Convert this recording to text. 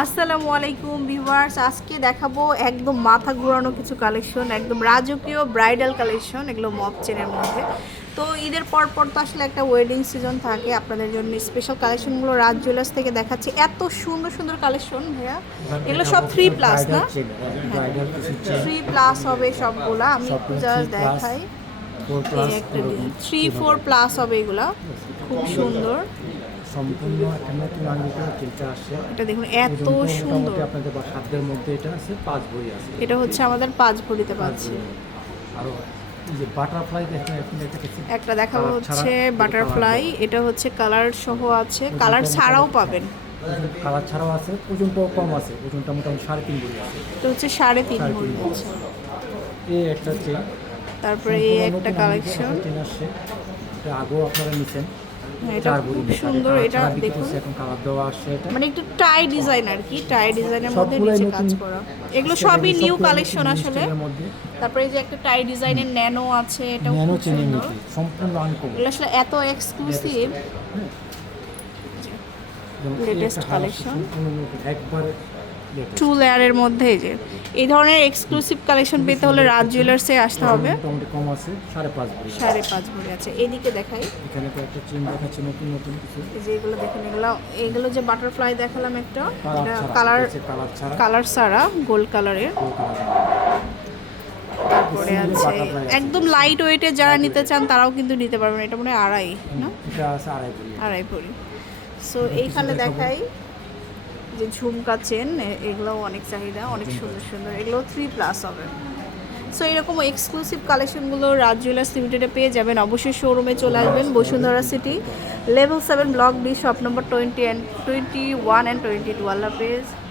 আসসালামু আলাইকুম ভিউয়ার্স আজকে দেখাবো একদম মাথা ঘোরানো কিছু কালেকশন একদম রাজকীয় ব্রাইডাল কালেকশন এগুলো মপ চেনের মধ্যে। তো ঈদের পর পর তো আসলে একটা ওয়েডিং সিজন থাকে আপনাদের জন্য স্পেশাল কালেকশনগুলো রাজ জুয়েলার্স থেকে দেখাচ্ছি। এত সুন্দর সুন্দর কালেকশন ভাইয়া। এগুলো সব থ্রি প্লাস না? থ্রি প্লাস হবে সবগুলো আমি একটু জাস্ট দেখাই। থ্রি ফোর প্লাস হবে এগুলা। খুব সুন্দর। সম্পূর্ণ একটা নতুন আঙ্গিটা চিন্তা আসছে এটা দেখুন এত সুন্দর। আপনাদের খাদ্যের মধ্যে এটা আছে পাঁচ ভরি আছে। এটা হচ্ছে আমাদের পাঁচ ভরিতে পাঁচ পাচ্ছি। আরও যে বাটারফ্লাই দেখেন একটা দেখাবো হচ্ছে বাটারফ্লাই এটা হচ্ছে কালার সহ আছে। কালার ছাড়াও পাবেন। কালার ছাড়াও আছে ওজনটাও কম আছে। ওজনটা মোটামুটি সাড়ে তিন ভরি আছে। এটা হচ্ছে সাড়ে তিন ভরি আছে। এই একটা চেন তারপরে এই একটা কালেকশন এটা আগেও আপনারা নিছেন। এটা খুব সুন্দর এটা ছাড়া দেখুন। এখন কালার দেওয়া আসছে এটা। মানে একটু টাই ডিজাইন আর কি টাই ডিজাইনের মধ্যে নিচে কাজ করা। এগুলো সবই নিউ কালেকশন আসলে। তারপরে যে একটা টাই ডিজাইনের ন্যানো আছে এটাও ন্যানো খুব চেনের সুন্দর। নিচে সম্পূর্ণ আনকমন এগুলো আসলে এত এক্সক্লুসিভ Latest collection. একবার টু লেয়ারের মধ্যে এই যে এই ধরনের এক্সক্লুসিভ কালেকশন পেতে হলে রাজ জুয়েলার্সে আসতে হবে। মোটামুটি কম আছে সাড়ে পাঁচ ভরি সাড়ে পাঁচ ভরি আছে। এদিকে দেখাই। এখানে তো একটা চেন দেখাচ্ছে নতুন নতুন কিছু। এই যে এগুলো দেখুন এগুলো এগুলো যে বাটারফ্লাই দেখালাম একটা কালার এটা কালার ছাড়া। গোল্ড কালারের তারপরে আছে একদম লাইট ওয়েটে যারা নিতে চান তারাও কিন্তু নিতে পারবেন। এটা মনে হয় আড়াই না? এটা আড়াই ভরি। আড়াই ভরি। সো এইখানে দেখাই। যে ঝুমকা চেন এগুলোও অনেক চাহিদা অনেক সুন্দর সুন্দর। এগুলো থ্রি প্লাস হবে। সো এরকম এক্সক্লুসিভ কালেকশনগুলো রাজ জুয়েলার্স লিমিটেডে পেয়ে যাবেন। অবশ্যই শোরুমে চলে আসবেন Bashundhara city level seven block B shop number twenty and twenty one and twenty two Allah page